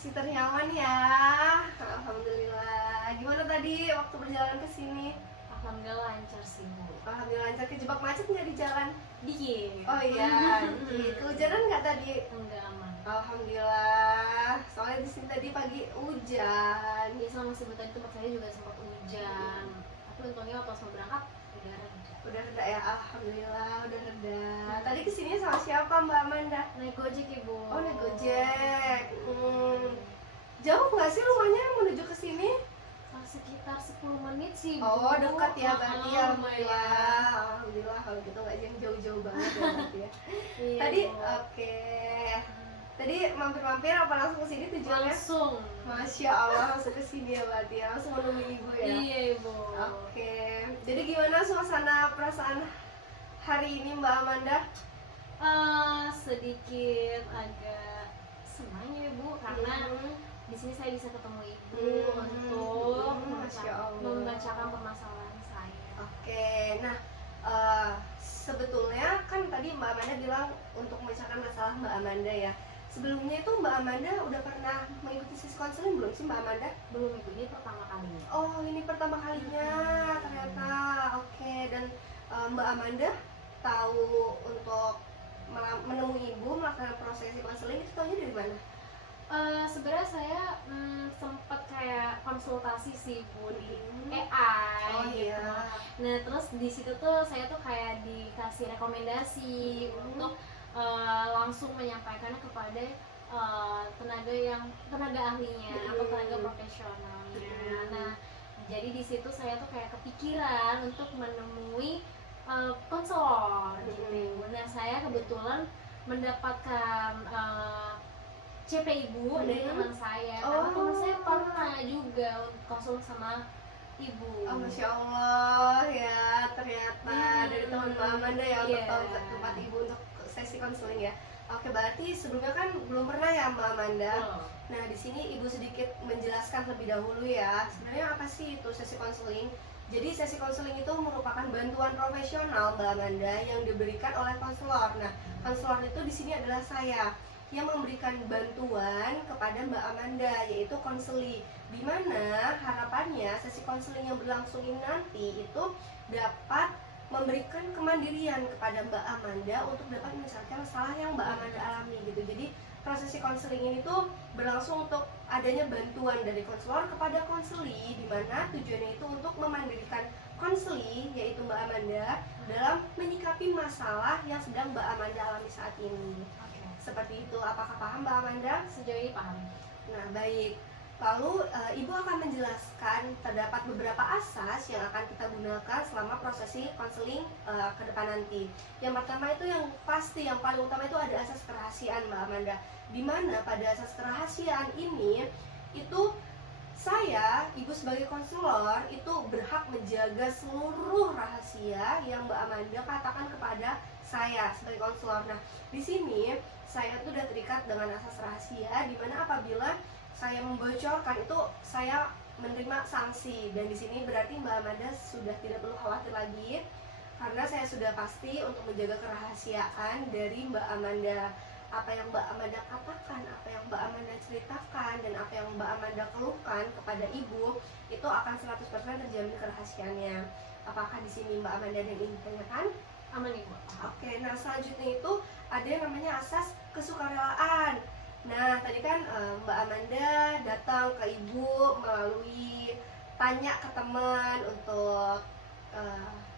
masih ternyaman ya. Alhamdulillah. Gimana tadi waktu berjalan ke sini? Alhamdulillah lancar sih, Bu. Alhamdulillah lancar. Kejebak macet nggak di jalan? Dikit. Oh iya, gitu. Hujanan nggak tadi? Enggak aman. Alhamdulillah. Soalnya di sini tadi pagi hujan. Ya selama sebentar itu tempat saya juga sempat hujan. Tapi untungnya pas mau berangkat udah reda. Udah reda ya, alhamdulillah udah reda. Tadi kesini sama siapa Mbak Amanda? Naik Gojek, Ibu. Oh, naik Gojek. Jauh nggak sih rumahnya menuju ke sini? Sekitar 10 menit sih, Bu. Oh, dekat ya berarti ya. Lumayan. Alhamdulillah kalau gitu nggak yang jauh-jauh banget ya berarti ya. Iya, Tadi Bu. oke. Tadi mampir-mampir apa langsung ke sini tujuannya? Langsung. Masya Allah langsung ke sini ya berarti ya. Langsung menemui ibu ya. Iya, Ibu. Oke. Jadi gimana suasana perasaan hari ini Mbak Amanda? Sedikit agak senang ya, Bu, karena di sini saya bisa ketemu Ibu untuk Masya Allah. membacakan permasalahan saya. Oke, nah sebetulnya kan tadi Mbak Amanda bilang untuk memecahkan masalah Mbak Amanda ya. Sebelumnya itu Mbak Amanda udah pernah mengikuti sesi konseling belum sih Mbak Amanda? Belum, Ibu, ini pertama kalinya. Oh, ini pertama kalinya ternyata. Oke, dan Mbak Amanda tahu untuk menemui ibu melakukan prosesi konseling itu tahunya dari mana? Sebenarnya saya sempat kayak konsultasi sih, Bu, di AI Oh gitu. iya. Nah, terus di situ tuh saya tuh kayak dikasih rekomendasi untuk langsung menyampaikannya kepada tenaga ahlinya atau tenaga profesionalnya. Nah, jadi di situ saya tuh kayak kepikiran untuk menemui konselor gitu. Nah, saya kebetulan mendapatkan CP Ibu dari teman saya, karena teman saya pernah juga konsul sama Ibu. Oh, Masya Allah ya, ternyata dari teman Mbak Amanda ya untuk tahu tempat ibu untuk sesi konseling ya. Oke, berarti sebelumnya kan belum pernah ya Mbak Amanda. Nah, di sini ibu sedikit menjelaskan lebih dahulu ya. Sebenarnya apa sih itu sesi konseling? Jadi sesi konseling itu merupakan bantuan profesional Mbak Amanda yang diberikan oleh konselor. Nah, konselor itu di sini adalah saya yang memberikan bantuan kepada Mbak Amanda, yaitu konseli, di mana harapannya sesi konseling yang berlangsung ini nanti itu dapat memberikan kemandirian kepada Mbak Amanda untuk dapat menyelesaikan masalah yang Mbak Amanda alami gitu. Jadi prosesi konseling ini tuh berlangsung untuk adanya bantuan dari konselor kepada konseli, di mana tujuannya itu untuk memandirikan konseli, yaitu Mbak Amanda, dalam menyikapi masalah yang sedang Mbak Amanda alami saat ini. Seperti itu, apakah paham Mbak Amanda? Sejauh ini paham. Nah, baik. Lalu Ibu akan menjelaskan terdapat beberapa asas yang akan kita gunakan selama prosesi konseling ke depan nanti. Yang pertama itu yang pasti, yang paling utama itu ada asas kerahasiaan Mbak Amanda. Di mana pada asas kerahasiaan ini itu saya, Ibu sebagai konselor itu berhak menjaga seluruh rahasia yang Mbak Amanda katakan kepada saya sebagai konselor. Nah, di sini saya tuh udah terikat dengan asas rahasia, di mana apabila saya membocorkan itu saya menerima sanksi, dan di sini berarti Mbak Amanda sudah tidak perlu khawatir lagi karena saya sudah pasti untuk menjaga kerahasiaan dari Mbak Amanda. Apa yang Mbak Amanda katakan, apa yang Mbak Amanda ceritakan, dan apa yang Mbak Amanda keluhkan kepada Ibu itu akan 100% terjamin kerahasiaannya. Apakah di sini Mbak Amanda dan Ibu tanyakan? Aman, Ibu. Oke, nah selanjutnya itu ada yang namanya asas kesukarelaan. Nah, tadi kan Mbak Amanda datang ke Ibu melalui tanya ke teman untuk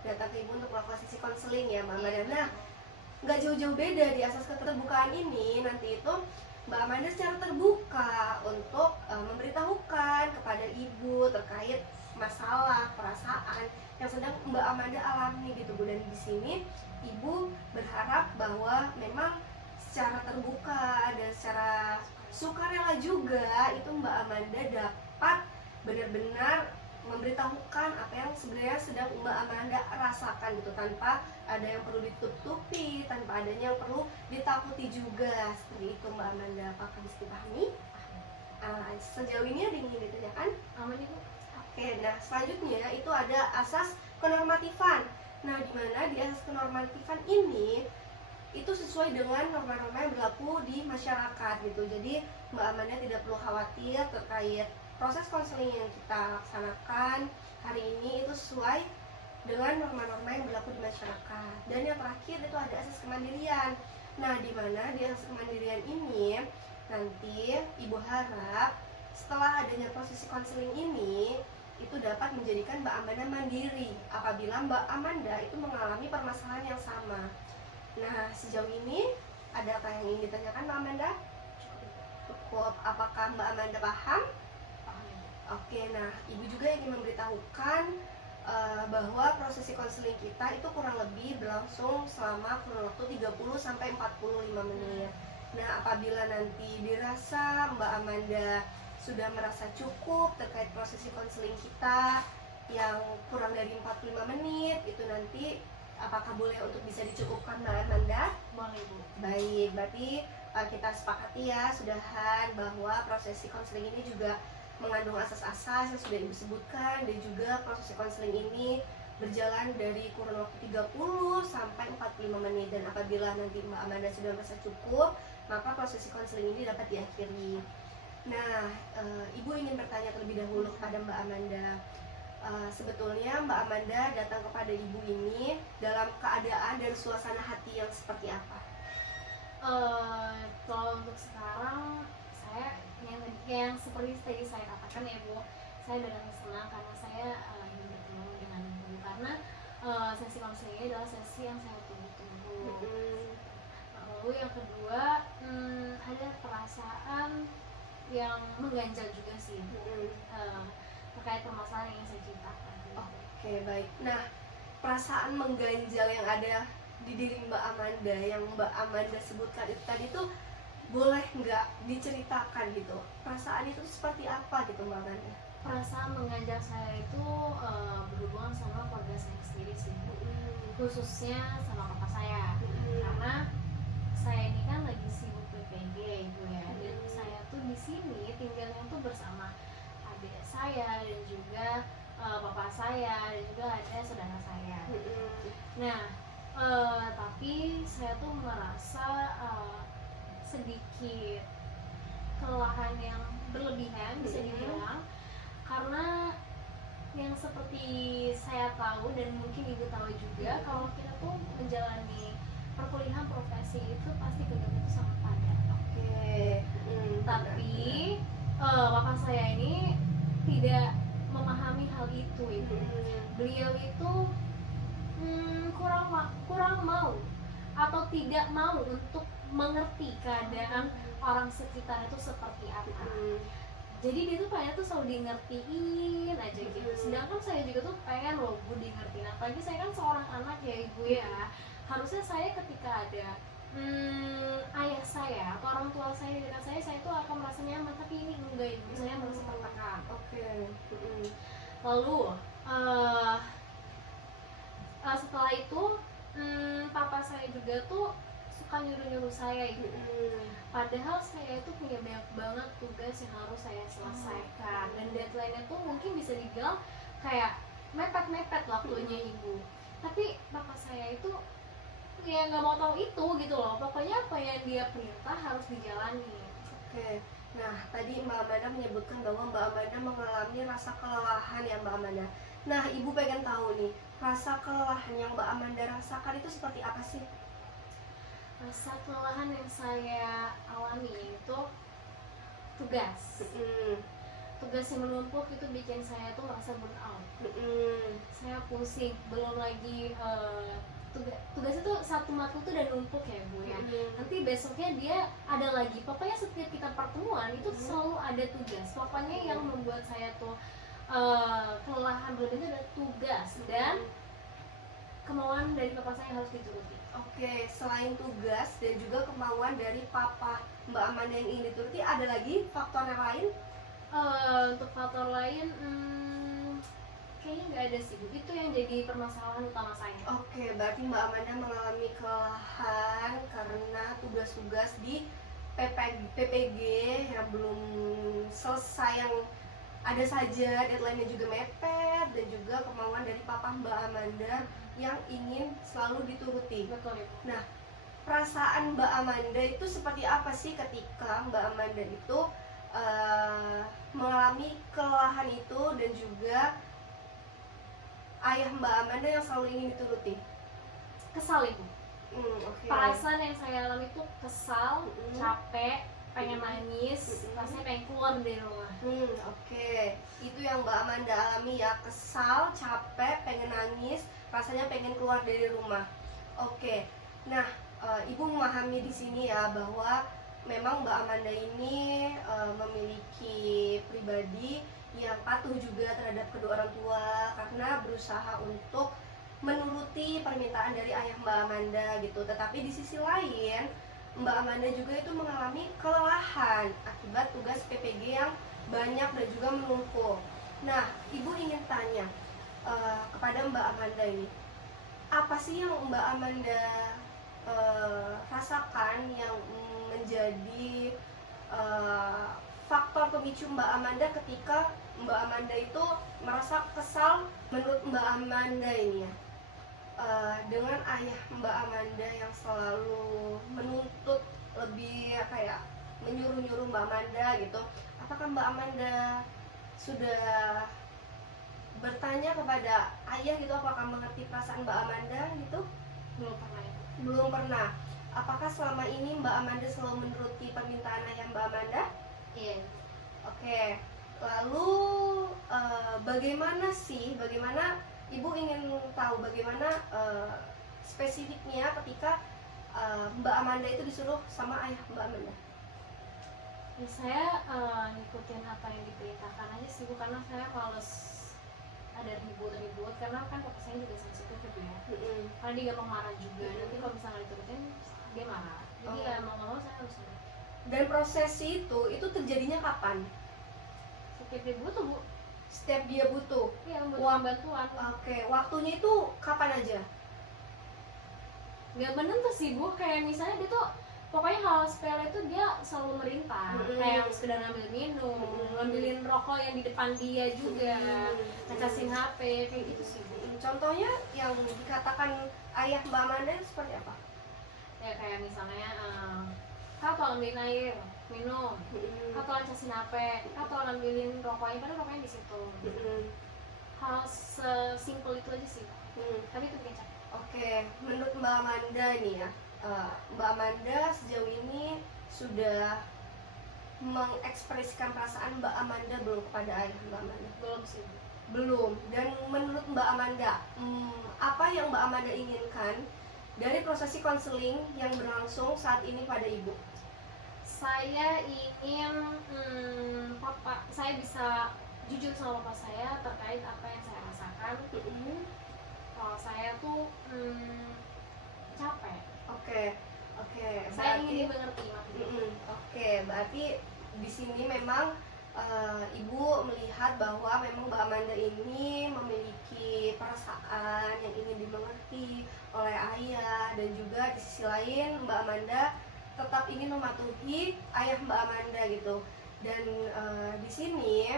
datang ke Ibu untuk melakukan sesi konseling ya Mbak Amanda. Nah, nggak jauh-jauh beda di asas keterbukaan ini, nanti itu Mbak Amanda secara terbuka untuk memberitahukan kepada Ibu terkait masalah, perasaan yang sedang Mbak Amanda alami gitu Bu. Dan di sini Ibu berharap bahwa memang secara terbuka dan secara sukarela juga itu Mbak Amanda dapat benar-benar memberitahukan apa yang sebenarnya sedang Mbak Amanda rasakan gitu, tanpa ada yang perlu ditutupi, tanpa adanya yang perlu ditakuti juga. Seperti itu Mbak Amanda. Apakah bisa dipahami? Sejauh ini ada yang ingin ditanyakan? Aman, Ibu. Oke, nah selanjutnya itu ada asas kenormatifan. Nah, di mana di asas kenormatifan ini itu sesuai dengan norma-norma yang berlaku di masyarakat gitu. Jadi Mbak Amanda tidak perlu khawatir terkait proses konseling yang kita laksanakan hari ini itu sesuai dengan norma-norma yang berlaku di masyarakat. Dan yang terakhir itu ada asas kemandirian. Nah, di mana di asas kemandirian ini nanti Ibu harap setelah adanya prosesi konseling ini itu dapat menjadikan Mbak Amanda mandiri apabila Mbak Amanda itu mengalami permasalahan yang sama. Nah, sejauh ini ada apa yang ingin ditanyakan Mbak Amanda? Cukup. Apakah Mbak Amanda paham? Oke, nah Ibu juga ingin memberitahukan bahwa prosesi konseling kita itu kurang lebih berlangsung selama kurun waktu 30-45 menit. Nah, apabila nanti dirasa Mbak Amanda sudah merasa cukup terkait prosesi konseling kita yang kurang dari 45 menit, itu nanti apakah boleh untuk bisa dicukupkan Mbak Amanda? Boleh, Bu. Baik, berarti kita sepakati ya sudahan bahwa prosesi konseling ini juga mengandung asas-asas yang sudah Ibu sebutkan, dan juga prosesi konseling ini berjalan dari kurun waktu 30 sampai 45 menit, dan apabila nanti Mbak Amanda sudah merasa cukup, maka prosesi konseling ini dapat diakhiri. Nah, Ibu ingin bertanya terlebih dahulu kepada Mbak Amanda. Sebetulnya Mbak Amanda datang kepada Ibu ini dalam keadaan dan suasana hati yang seperti apa? Kalau untuk sekarang saya yang seperti tadi saya katakan ya Bu, saya dengan senang karena saya ingin bertemu dengan Ibu, karena sesi konseling ini adalah sesi yang saya tunggu-tunggu. Lalu yang kedua, ada perasaan yang mengganjal juga sih terkait permasalahan yang ingin saya ceritakan. Oke, baik. Nah, perasaan mengganjal yang ada di diri Mbak Amanda yang Mbak Amanda sebutkan itu tadi tuh boleh nggak diceritakan gitu? Perasaan itu seperti apa gitu Mbak Amanda? Perasaan mengganjal saya itu berhubungan sama keluarga saya sendiri sih, khususnya sama kakak saya, karena saya ini kan lagi sibuk PPG Ibu ya, dan saya tuh di sini tinggalnya tuh bersama adik saya dan juga bapak saya dan juga ada saudara saya. Nah, tapi saya tuh merasa sedikit kelelahan yang berlebihan bisa dibilang, karena yang seperti saya tahu dan mungkin Ibu tahu juga, kalau kita tuh menjalani perkuliahan profesi itu pasti kerjanya itu sangat padat. Tapi bapak saya ini tidak memahami hal itu Ibu. Beliau itu kurang mau atau tidak mau untuk mengerti keadaan orang sekitar itu seperti apa. Jadi dia tuh pengen tuh selalu di ngertiin aja gitu. Sedangkan saya juga tuh pengen loh Bu di ngertiin. Apalagi saya kan seorang anak ya Ibu ya. Harusnya saya ketika ada ayah saya atau orang tua saya di dekat saya tuh akan merasa nyaman. Tapi ini enggak Ibu, saya merasa tertekan. Lalu setelah itu papa saya juga tuh suka nyuruh-nyuruh saya Ibu. Padahal saya itu punya banyak banget tugas yang harus saya selesaikan, dan deadline-nya tuh mungkin bisa dibilang kayak mepet-mepet waktunya Ibu. Tapi bapak saya itu ya nggak mau tahu itu gitu loh. Pokoknya apa yang dia perintah harus dijalani. Nah tadi Mbak Amanda menyebutkan bahwa Mbak Amanda mengalami rasa kelelahan ya Mbak Amanda. Nah Ibu pengen tahu nih, rasa kelelahan yang Mbak Amanda rasakan itu seperti apa sih? Rasa kelelahan yang saya alami itu tugas. Tugas yang menumpuk itu bikin saya tuh merasa burn out. Saya pusing, belum lagi tugas itu satu matkul tuh udah numpuk ya Bu ya. Nanti besoknya dia ada lagi. Pokoknya setiap kita pertemuan itu selalu ada tugas. Pokoknya yang membuat saya tuh kelelahan berlebih itu ada tugas dan kemauan dari bapak saya harus dituruti. Selain tugas dan juga kemauan dari papa Mbak Amanda yang ingin dituruti, ada lagi faktor yang lain? Untuk faktor lain kayaknya nggak ada sih Bu. Itu yang jadi permasalahan utama saya. Berarti Mbak Amanda mengalami kelelahan karena tugas-tugas di PPG yang belum selesai, yang ada saja deadline-nya juga mepet, dan juga kemauan dari papa Mbak Amanda yang ingin selalu dituruti. Betul Ibu. Nah, perasaan Mbak Amanda itu seperti apa sih ketika Mbak Amanda itu mengalami kelelahan itu, dan juga ayah Mbak Amanda yang selalu ingin dituruti? Kesal Ibu. Oke. Perasaan yang saya alami itu kesal, Mm-mm. capek, pengen nangis, Mm-mm. rasanya pengen keluar dari rumah. Oke. Itu yang Mbak Amanda alami ya, kesal, capek, pengen nangis, rasanya pengen keluar dari rumah. Oke. Nah, Ibu memahami di sini ya bahwa memang Mbak Amanda ini memiliki pribadi yang patuh juga terhadap kedua orang tua karena berusaha untuk menuruti permintaan dari ayah Mbak Amanda gitu. Tetapi di sisi lain, Mbak Amanda juga itu mengalami kelelahan akibat tugas PPG yang banyak dan juga menumpuk. Nah, Ibu ingin tanya kepada Mbak Amanda ini, apa sih yang Mbak Amanda rasakan yang menjadi faktor pemicu Mbak Amanda ketika Mbak Amanda itu merasa kesal? Menurut Mbak Amanda ini ya, dengan ayah Mbak Amanda yang selalu menuntut, lebih kayak menyuruh-nyuruh Mbak Amanda gitu, apakah Mbak Amanda sudah bertanya kepada ayah gitu, apakah mengerti perasaan Mbak Amanda gitu? Belum pernah Ibu. Belum pernah. Apakah selama ini Mbak Amanda selalu menuruti permintaan ayah Mbak Amanda? Iya. Oke. Lalu bagaimana Ibu ingin tahu bagaimana spesifiknya ketika Mbak Amanda itu disuruh sama ayah Mbak Amanda? Ya, saya ngikutin apa yang diperintahkan aja sih Bu, karena saya males ada ribut-ribut, karena kan papa saya juga sensitif ya. Karena dia gampang marah juga, nanti kalau misalnya diturutin dia marah. Jadi ya mau nggak mau saya harus nurut. Dan prosesi itu terjadinya kapan? Setiap dia butuh Bu. Setiap dia butuh. Iya, butuh bantuan. Oke, waktunya itu kapan aja? Gak menentu sih Bu, kayak misalnya dia tuh pokoknya hal sepele itu dia selalu merintah. Kayak sekedar ngambil minum, ngambilin rokok yang di depan dia juga, ngasihin HP, kayak gitu sih Bu. Contohnya yang dikatakan ayah Mbak Amanda seperti apa? Ya kayak misalnya kau tolong ambilin air, minum, kau tolong casin HP, kau tolong ambilin rokoknya, padahal rokoknya di situ. Hal sesimpel itu aja sih, tapi itu bikin capek. Oke, menurut Mbak Amanda nih ya, Mbak Amanda sejauh ini sudah mengekspresikan perasaan Mbak Amanda belum kepada ayah Mbak Amanda? Belum sih Bu. Belum. Dan menurut Mbak Amanda, apa yang Mbak Amanda inginkan dari prosesi konseling yang berlangsung saat ini pada Ibu? Saya ingin saya bisa jujur sama papa saya terkait apa yang saya rasakan. Kalau saya tuh capek. Oke. Saya ingin dimengerti maksudnya. Oke, berarti di sini memang Ibu melihat bahwa memang Mbak Amanda ini memiliki perasaan yang ingin dimengerti oleh ayah, dan juga di sisi lain Mbak Amanda tetap ingin mematuhi ayah Mbak Amanda gitu. Dan di sini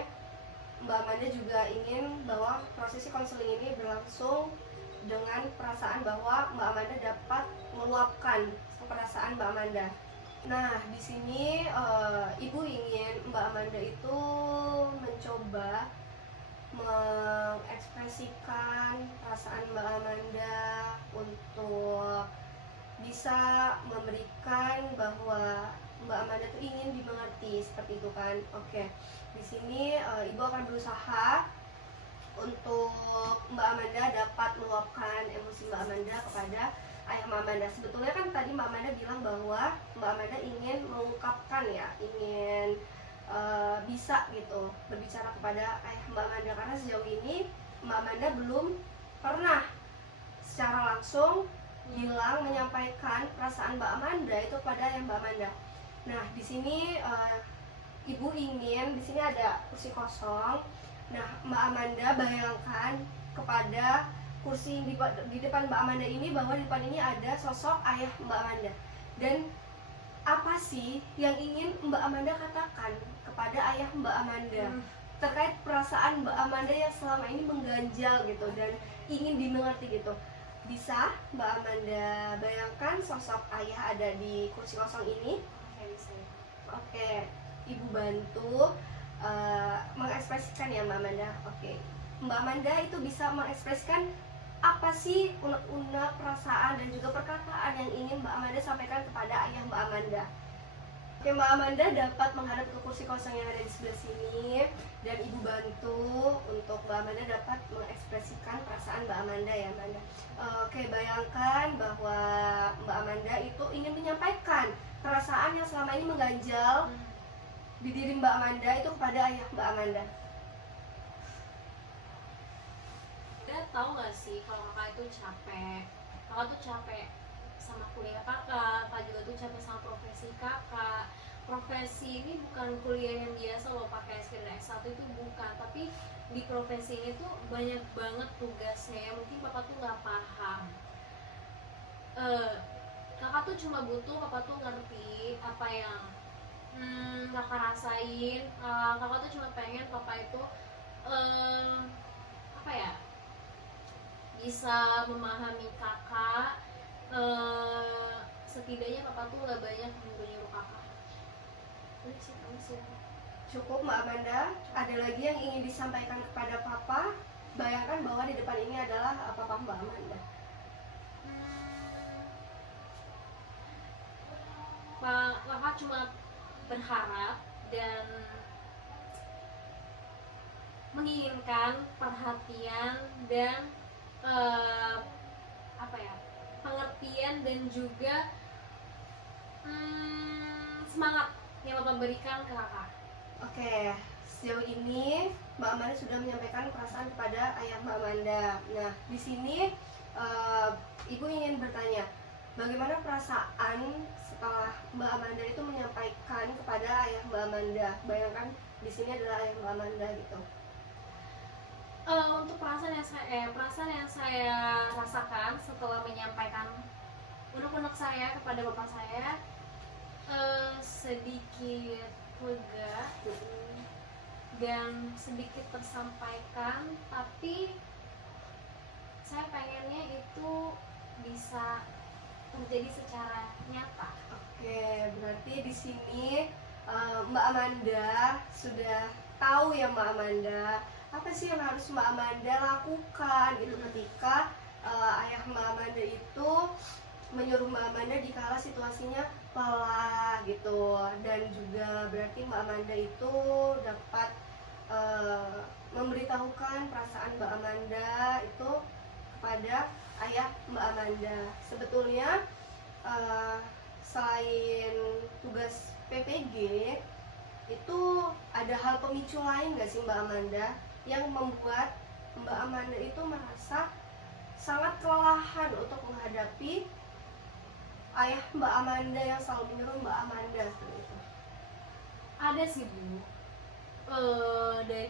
Mbak Amanda juga ingin bahwa prosesi konseling ini berlangsung dengan perasaan bahwa Mbak Amanda dapat meluapkan perasaan Mbak Amanda. Nah, di sini Ibu ingin Mbak Amanda itu mencoba mengekspresikan perasaan Mbak Amanda untuk bisa memberikan bahwa Mbak Amanda itu ingin dimengerti, seperti itu kan. Oke. Di sini Ibu akan berusaha untuk Mbak Amanda dapat meluapkan emosi Mbak Amanda kepada ayah Mbak Amanda. Sebetulnya kan tadi Mbak Amanda bilang bahwa Mbak Amanda ingin mengungkapkan ya, ingin bisa gitu berbicara kepada ayah Mbak Amanda, karena sejauh ini Mbak Amanda belum pernah secara langsung bilang menyampaikan perasaan Mbak Amanda itu kepada ayah Mbak Amanda. Nah, di sini Ibu ingin, di sini ada kursi kosong. Nah, Mbak Amanda bayangkan kepada kursi di depan Mbak Amanda ini, bahwa di depan ini ada sosok ayah Mbak Amanda. Dan apa sih yang ingin Mbak Amanda katakan kepada ayah Mbak Amanda terkait perasaan Mbak Amanda yang selama ini mengganjal gitu dan ingin dimengerti gitu? Bisa Mbak Amanda bayangkan sosok ayah ada di kursi kosong ini? Oke, bisa ya. Oke, Ibu bantu mengekspresikan ya Mbak Amanda. Oke, Mbak Amanda itu bisa mengekspresikan apa sih unek-unek perasaan dan juga perkataan yang ingin Mbak Amanda sampaikan kepada ayah Mbak Amanda. Oke, Mbak Amanda dapat menghadap ke kursi kosong yang ada di sebelah sini, dan Ibu bantu untuk Mbak Amanda dapat mengekspresikan perasaan Mbak Amanda ya Mbak Amanda. Oke, bayangkan bahwa Mbak Amanda itu ingin menyampaikan perasaan yang selama ini mengganjal di diri Mbak Amanda itu kepada ayah Mbak Amanda. Udah tahu nggak sih kalau kakak itu capek? Kakak tuh capek sama kuliah kakak juga tuh capek sama profesi kakak. Profesi ini bukan kuliah yang biasa loh pakai S3 dan S1 itu bukan, tapi di profesi ini tuh banyak banget tugasnya yang mungkin papa tuh nggak paham. Kakak tuh cuma butuh papa tuh ngerti apa yang kakak rasain. Kakak tuh cuma pengen papa itu apa ya, bisa memahami kakak. Setidaknya papa tuh gak banyak menyuruh kakak. Udah sih, kamu sih. Cukup Mbak Amanda, ada lagi yang ingin disampaikan kepada papa? Bayangkan bahwa di depan ini adalah papa Mbak Amanda. Kakak cuma berharap dan menginginkan perhatian dan apa ya, pengertian dan juga semangat yang Bapak berikan ke kakak. Oke, sejauh ini Mbak Amanda sudah menyampaikan perasaan kepada ayah Mbak Amanda. Nah, di sini Ibu ingin bertanya, bagaimana perasaan setelah Mbak Amanda itu menyampaikan kepada ayah Mbak Amanda? Bayangkan di sini adalah ayah Mbak Amanda gitu. Untuk perasaan yang saya rasakan setelah menyampaikan unek-unek saya kepada bapak saya, sedikit lega dan sedikit tersampaikan, tapi saya pengennya itu bisa terjadi secara nyata. Oke, berarti di sini Mbak Amanda sudah tahu ya Mbak Amanda, apa sih yang harus Mbak Amanda lakukan gitu ketika ayah Mbak Amanda itu menyuruh Mbak Amanda dikala situasinya lelah gitu, dan juga berarti Mbak Amanda itu dapat memberitahukan perasaan Mbak Amanda itu kepada ayah Mbak Amanda. Sebetulnya selain tugas PPG itu ada hal pemicu lain nggak sih Mbak Amanda yang membuat Mbak Amanda itu merasa sangat kelelahan untuk menghadapi ayah Mbak Amanda yang selalu menyuruh Mbak Amanda seperti itu? Ada sih Bu.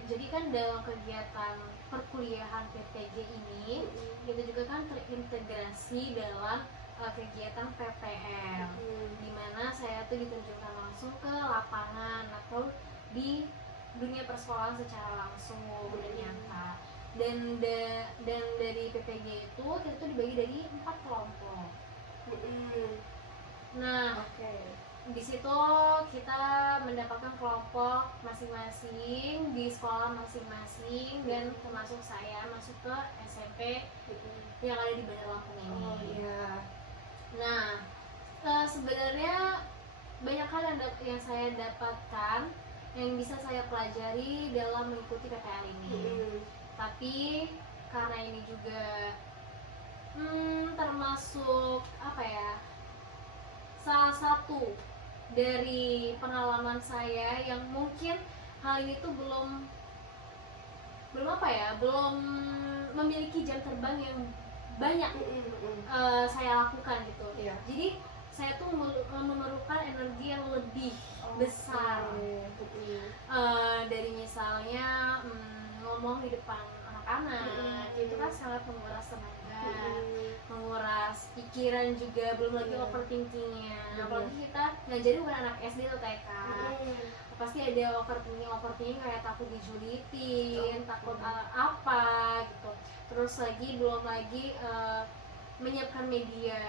Jadi kan dalam kegiatan perkuliahan PPG ini kita juga kan terintegrasi dalam kegiatan PPL, dimana saya tuh diterjunkan langsung ke lapangan atau di dunia persekolahan secara langsung dan nyata. Dan dari PPG itu kita tuh dibagi dari 4 kelompok. Nah, di situ kita mendapatkan kelompok masing-masing di sekolah masing-masing, dan termasuk saya masuk ke SMP yang ada di Bandar Lampung ini. Oh iya. Nah, sebenarnya banyak hal yang saya dapatkan yang bisa saya pelajari dalam mengikuti PPL ini. Tapi karena ini juga termasuk apa ya, salah satu dari pengalaman saya yang mungkin hal ini tuh belum memiliki jam terbang yang banyak saya lakukan gitu. Jadi saya tuh memerlukan energi yang lebih besar dari misalnya ngomong di depan anak-anak, itu kan sangat menguras tenaga, menguras pikiran juga, belum lagi overthinkingnya. Apalagi kita ngajarin bukan anak SD atau TK, pasti ada overthinking kayak takut dijulitin, takut apa gitu. Terus belum lagi menyiapkan media,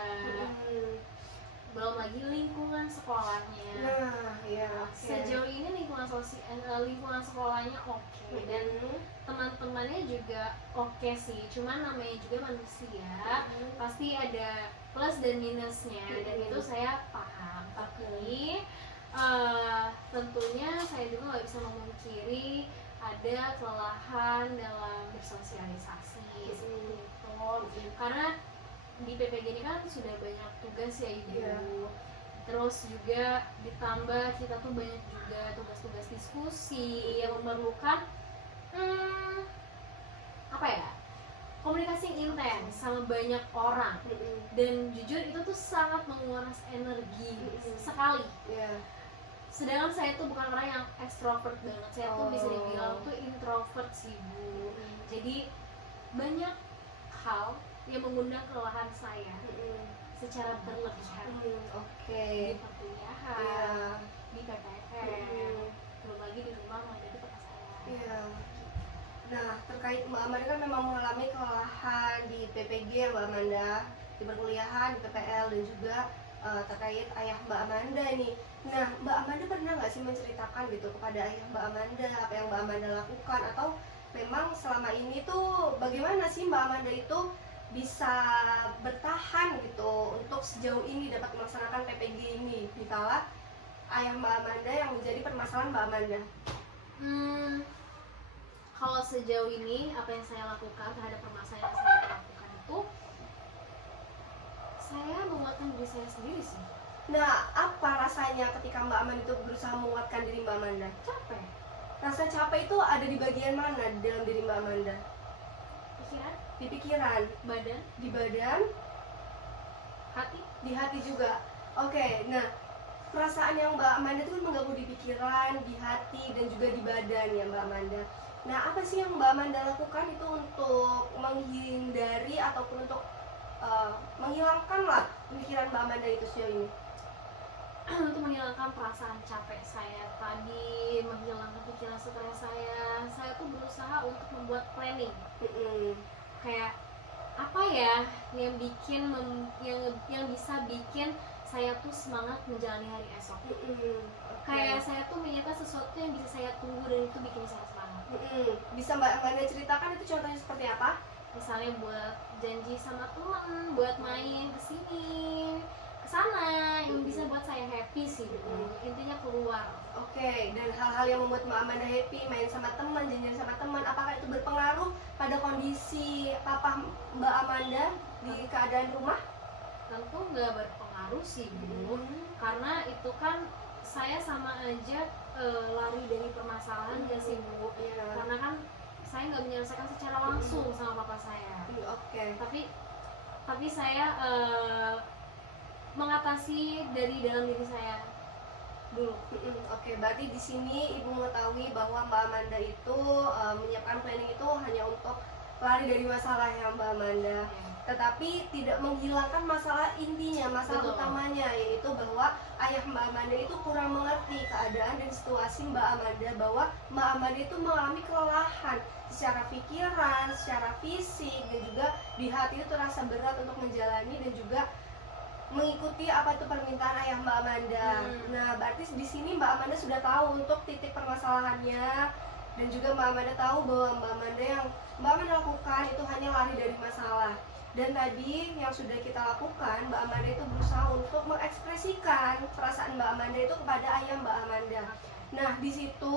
belum lagi lingkungan sekolahnya. Nah, ya, oke. Sejauh ini lingkungan sekolahnya oke, dan teman-temannya juga oke sih. Cuman namanya juga manusia, pasti ada plus dan minusnya, dan itu saya paham. Tapi tentunya saya juga nggak bisa memungkiri ada kelelahan dalam bersosialisasi seperti itu. Karena di PPG ini kan sudah banyak tugas ya Ibu. Terus juga ditambah kita tuh banyak juga tugas-tugas diskusi yang memerlukan apa ya, komunikasi yang intens sama banyak orang, dan jujur itu tuh sangat menguras energi sekali. Sedangkan saya tuh bukan orang yang ekstrovert banget, saya tuh bisa dibilang tuh introvert sih Bu. Jadi banyak hal yang mengundang kelelahan saya secara berlebihan. Di perkuliahan, di PPM, belum lagi di rumah menjadi tempat saya. Nah, terkait Mbak Amanda kan memang mengalami kelelahan di PPG ya Mbak Amanda, di perkuliahan, di PPL, dan juga terkait ayah Mbak Amanda nih. Nah, Mbak Amanda pernah nggak sih menceritakan gitu kepada ayah Mbak Amanda apa yang Mbak Amanda lakukan, atau memang selama ini tuh bagaimana sih Mbak Amanda itu bisa bertahan gitu untuk sejauh ini dapat melaksanakan PPG ini dikala ayah Mbak Amanda yang menjadi permasalahan Mbak Amanda? Kalau sejauh ini apa yang saya lakukan terhadap permasalahan yang saya lakukan itu, saya menguatkan diri saya sendiri sih. Nah, apa rasanya ketika Mbak Amanda itu berusaha menguatkan diri Mbak Amanda? Capek. Rasa capek itu ada di bagian mana di dalam diri Mbak Amanda? Pikiran, Di pikiran, badan, di badan, hati. di hati juga. Oke, nah perasaan yang Mbak Amanda itu kan mengganggu di pikiran, di hati, dan juga di badan ya Mbak Amanda. Nah, apa sih yang Mbak Amanda lakukan itu untuk menghindari ataupun untuk menghilangkan lah pikiran Mbak Amanda itu sejauh ini? Untuk menghilangkan perasaan capek saya tadi, menghilangkan pikiran stres saya tuh berusaha untuk membuat planning. Kayak apa ya yang bikin yang bisa bikin saya tuh semangat menjalani hari esok. Kayak saya tuh menyatakan sesuatu yang bisa saya tunggu dan itu bikin saya semangat. Bisa Mbak Amanda ceritakan itu contohnya seperti apa? Misalnya buat janji sama teman, buat main kesini, kesana, yang bisa buat saya happy sih. Intinya keluar. Oke, dan hal-hal yang membuat Mbak Amanda happy, main sama teman, janjian sama teman, apakah itu berpengaruh pada kondisi papa Mbak Amanda di keadaan rumah? Tentu nggak berpengaruh sih Bu, karena itu kan saya sama aja lari dari permasalahan gak sih Bu? Karena kan saya nggak menyelesaikan secara langsung sama papa saya. Tapi saya mengatasi dari dalam diri saya dulu. Oke, berarti di sini Ibu mengetahui bahwa Mbak Amanda itu menyiapkan planning itu hanya untuk lari dari masalah yang Mbak Amanda, tetapi tidak menghilangkan masalah intinya, masalah utamanya, yaitu bahwa ayah Mbak Amanda itu kurang mengerti keadaan dan situasi Mbak Amanda, bahwa Mbak Amanda itu mengalami kelelahan secara pikiran, secara fisik, dan juga di hati itu terasa berat untuk menjalani dan juga mengikuti apa itu permintaan ayah Mbak Amanda. Nah, berarti di sini Mbak Amanda sudah tahu untuk titik permasalahannya, dan juga Mbak Amanda tahu bahwa Mbak Amanda lakukan itu hanya lari dari masalah. Dan tadi yang sudah kita lakukan, Mbak Amanda itu berusaha untuk mengekspresikan perasaan Mbak Amanda itu kepada ayah Mbak Amanda. Nah, di situ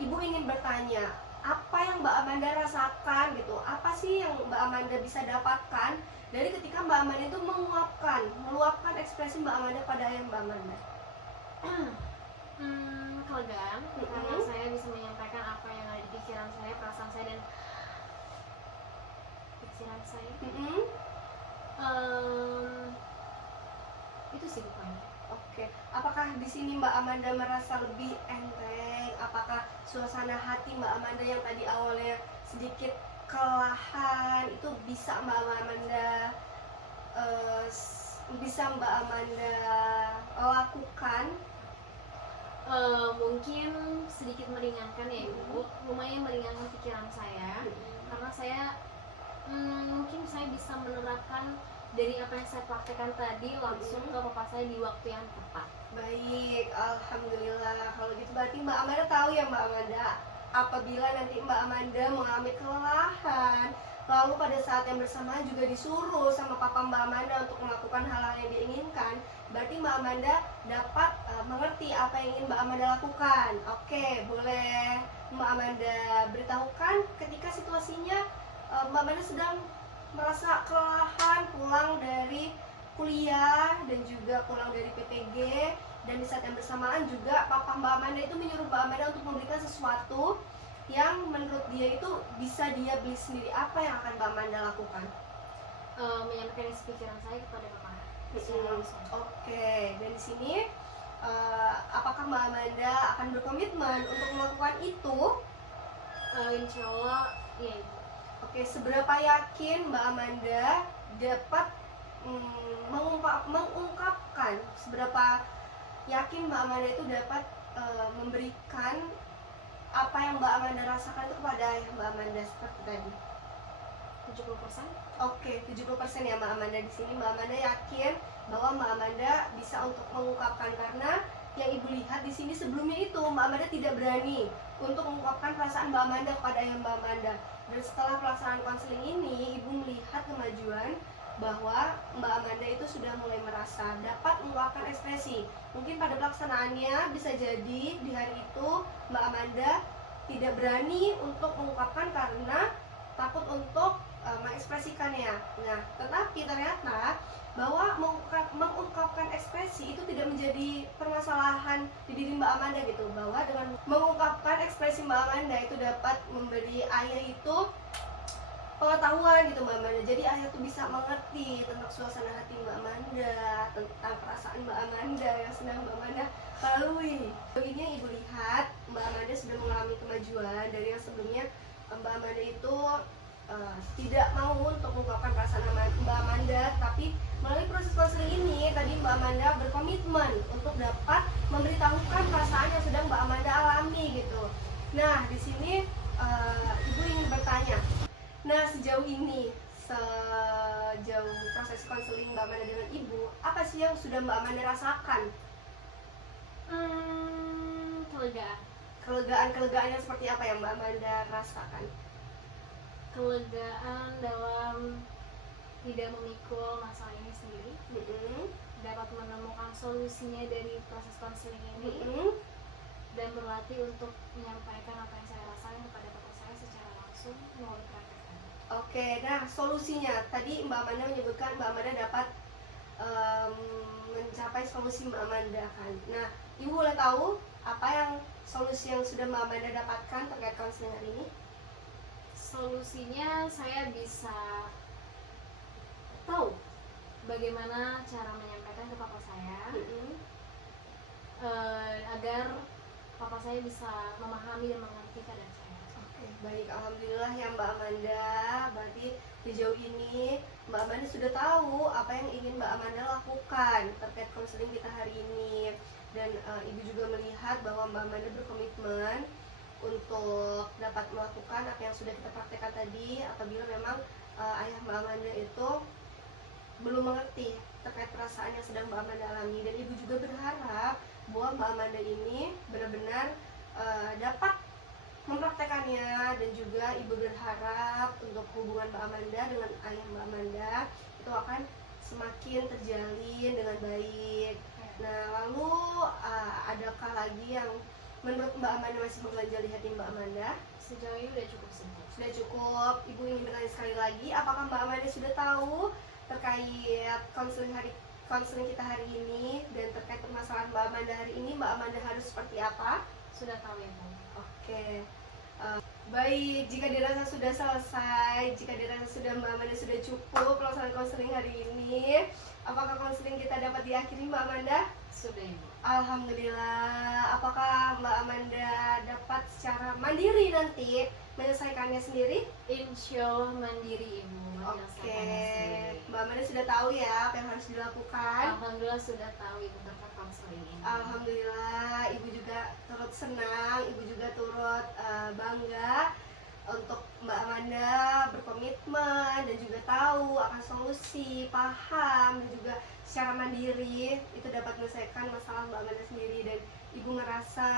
Ibu ingin bertanya, apa yang Mbak Amanda rasakan gitu? Apa sih yang Mbak Amanda bisa dapatkan dari ketika Mbak Amanda itu meluapkan ekspresi Mbak Amanda pada ayah Mbak Amanda? Kelegaan, karena saya bisa menyampaikan apa yang ada di pikiran saya, perasaan saya, dan pikiran saya. Itu sih bukan. Oke, apakah di sini Mbak Amanda merasa lebih enteng? Apakah suasana hati Mbak Amanda yang tadi awalnya sedikit kelelahan itu bisa Mbak Amanda lakukan? Mungkin sedikit meringankan ya Ibu, lumayan meringankan pikiran saya, karena saya mungkin saya bisa menerapkan dari apa yang saya praktekkan tadi langsung ke papa saya di waktu yang tepat. Baik, alhamdulillah. Kalau gitu berarti Mbak Amanda tahu ya Mbak Amanda, apabila nanti Mbak Amanda mengalami kelelahan, lalu pada saat yang bersamaan juga disuruh sama papa Mbak Amanda untuk melakukan hal-hal yang diinginkan, berarti Mbak Amanda dapat mengerti apa yang ingin Mbak Amanda lakukan. Oke, boleh Mbak Amanda beritahukan ketika situasinya Mbak Amanda sedang merasa kelelahan pulang dari kuliah dan juga pulang dari PPG, dan di saat yang bersamaan juga papa Mbak Amanda itu menyuruh Mbak Amanda untuk memberikan sesuatu yang menurut dia itu bisa dia beli sendiri. Apa yang akan Mbak Amanda lakukan? Menyampaikan isi pikiran saya kepada papa secara langsung. Oke, dan di sini apakah Mbak Amanda akan berkomitmen untuk melakukan itu? Insya Allah ya Ibu. Oke, seberapa yakin Mbak Amanda dapat mengungkapkan, seberapa yakin Mbak Amanda itu dapat memberikan apa yang Mbak Amanda rasakan itu kepada ayah Mbak Amanda seperti tadi? 70%. Oke, 70% ya Mbak Amanda. Di sini Mbak Amanda yakin bahwa Mbak Amanda bisa untuk mengungkapkan, karena yang Ibu lihat di sini sebelumnya itu Mbak Amanda tidak berani untuk mengungkapkan perasaan Mbak Amanda kepada ayah Mbak Amanda. Dan setelah pelaksanaan konseling ini, Ibu melihat kemajuan bahwa Mbak Amanda itu sudah mulai merasa dapat mengungkapkan ekspresi. Mungkin pada pelaksanaannya bisa jadi di hari itu Mbak Amanda tidak berani untuk mengungkapkan karena takut untuk mengekspresikannya. Nah, tetapi ternyata bahwa mengungkapkan ekspresi itu tidak menjadi permasalahan di diri Mbak Amanda gitu, bahwa dengan mengungkapkan ekspresi Mbak Amanda itu dapat memberi ayah itu pengetahuan gitu Mbak Amanda. Jadi ayah tuh bisa mengerti tentang suasana hati Mbak Amanda, tentang perasaan Mbak Amanda yang sedang Mbak Amanda lalui. Ini yang Ibu lihat, Mbak Amanda sudah mengalami kemajuan dari yang sebelumnya Mbak Amanda itu tidak mau untuk mengungkapkan perasaan Mbak Amanda, tapi melalui proses konseling ini tadi Mbak Amanda berkomitmen untuk dapat memberitahukan perasaan yang sedang Mbak Amanda alami gitu. Nah, di sini Ibu ingin bertanya. Nah, sejauh ini, sejauh proses konseling Mbak Amanda dengan Ibu, apa sih yang sudah Mbak Amanda rasakan? Kelegaan yang seperti apa yang Mbak Amanda rasakan? Kelegaan dalam tidak memikul masalah ini sendiri, dapat menemukan solusinya dari proses konseling ini, dan berlatih untuk menyampaikan apa yang saya rasakan kepada bapak saya secara langsung melalui praktek. Oke, nah solusinya tadi Mbak Amanda menyebutkan Mbak Amanda dapat mencapai solusi Mbak Amanda kan. Nah, Ibu boleh tahu apa yang solusi yang sudah Mbak Amanda dapatkan terkait konseling hari ini? Solusinya saya bisa tahu bagaimana cara menyampaikan ke papa saya agar papa saya bisa memahami dan mengerti keadaan saya. Oke, baik, alhamdulillah ya Mbak Amanda. Berarti sejauh ini Mbak Amanda sudah tahu apa yang ingin Mbak Amanda lakukan terkait konseling kita hari ini. Dan Ibu juga melihat bahwa Mbak Amanda berkomitmen untuk dapat melakukan apa yang sudah kita praktekkan tadi apabila memang ayah Mbak Amanda itu belum mengerti terkait perasaan yang sedang Mbak Amanda alami. Dan Ibu juga berharap bahwa Mbak Amanda ini benar-benar dapat mempraktekannya, dan juga Ibu berharap untuk hubungan Mbak Amanda dengan ayah Mbak Amanda itu akan semakin terjalin dengan baik. Nah, lalu adakah lagi yang menurut Mbak Amanda masih mengganjal di hati Mbak Amanda? Sejauh ini sudah cukup sih. Sudah cukup. Ibu ingin bertanya sekali lagi, apakah Mbak Amanda sudah tahu terkait konseling kita hari ini, dan terkait permasalahan Mbak Amanda hari ini, Mbak Amanda harus seperti apa? Sudah tahu ya Bu. Oke. Baik, jika dirasa sudah selesai, jika dirasa sudah Mbak Amanda sudah cukup pelaksanaan konseling hari ini, apakah konseling kita dapat diakhiri Mbak Amanda? Sudah Ibu. Alhamdulillah. Apakah Mbak Amanda dapat secara mandiri nanti menyelesaikannya sendiri? Insya Allah mandiri Ibu. Oke, Mbak Amanda sudah tahu ya apa yang harus dilakukan. Alhamdulillah sudah tahu Ibu tentang konseling ini. Alhamdulillah, Ibu juga turut senang, Ibu juga turut bangga untuk Mbak Amanda berkomitmen dan juga tahu akan solusi, paham, dan juga secara mandiri itu dapat menyelesaikan masalah Mbak Amanda sendiri. Dan Ibu ngerasa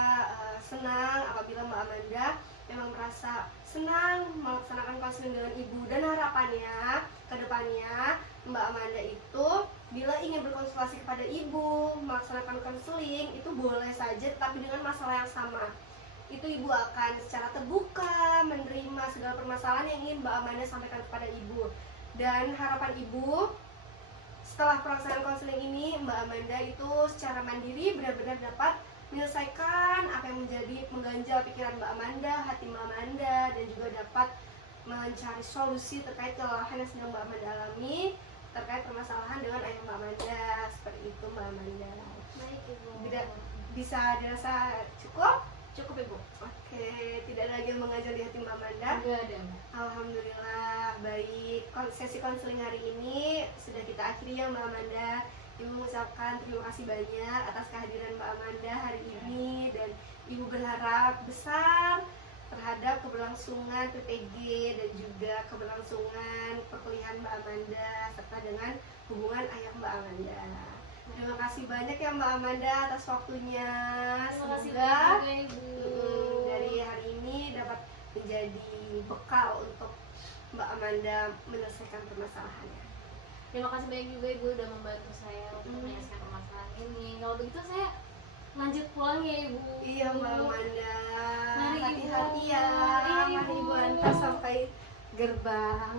senang apabila Mbak Amanda memang merasa senang melaksanakan konseling dengan Ibu. Dan harapannya ke depannya Mbak Amanda itu bila ingin berkonsultasi kepada Ibu melaksanakan konseling itu boleh saja, tapi dengan masalah yang sama. Itu Ibu akan secara terbuka menerima segala permasalahan yang ingin Mbak Amanda sampaikan kepada Ibu. Dan harapan Ibu setelah pelaksanaan konseling ini, Mbak Amanda itu secara mandiri benar-benar dapat menyelesaikan apa yang menjadi mengganjal pikiran Mbak Amanda, hati Mbak Amanda, dan juga dapat mencari solusi terkait kelelahan yang sedang Mbak Amanda alami terkait permasalahan dengan ayah Mbak Amanda. Seperti itu Mbak Amanda. Baik Ibu. Bisa dirasa cukup? Cukup Ibu. Oke, tidak ada lagi yang mengajar di hati Mbak Amanda? Enggak ada. Alhamdulillah, baik. Sesi konseling hari ini sudah kita akhiri ya Mbak Amanda. Ibu mengucapkan terima kasih banyak atas kehadiran Mbak Amanda hari ini, dan Ibu berharap besar terhadap keberlangsungan PPG dan juga keberlangsungan perkuliahan Mbak Amanda serta dengan hubungan ayah Mbak Amanda. Terima kasih banyak ya Mbak Amanda atas waktunya. Terima kasih Semoga banyak Ibu. dari hari ini dapat menjadi bekal untuk Mbak Amanda menyelesaikan permasalahannya. Terima kasih banyak juga Ibu udah membantu saya untuk menyelesaikan permasalahan ini. Kalau begitu saya lanjut pulang ya Ibu. Iya Mbak Amanda. Mari, Ibu. Hati-hati ya. Iya, Mari Ibu. Ibu antar sampai gerbang.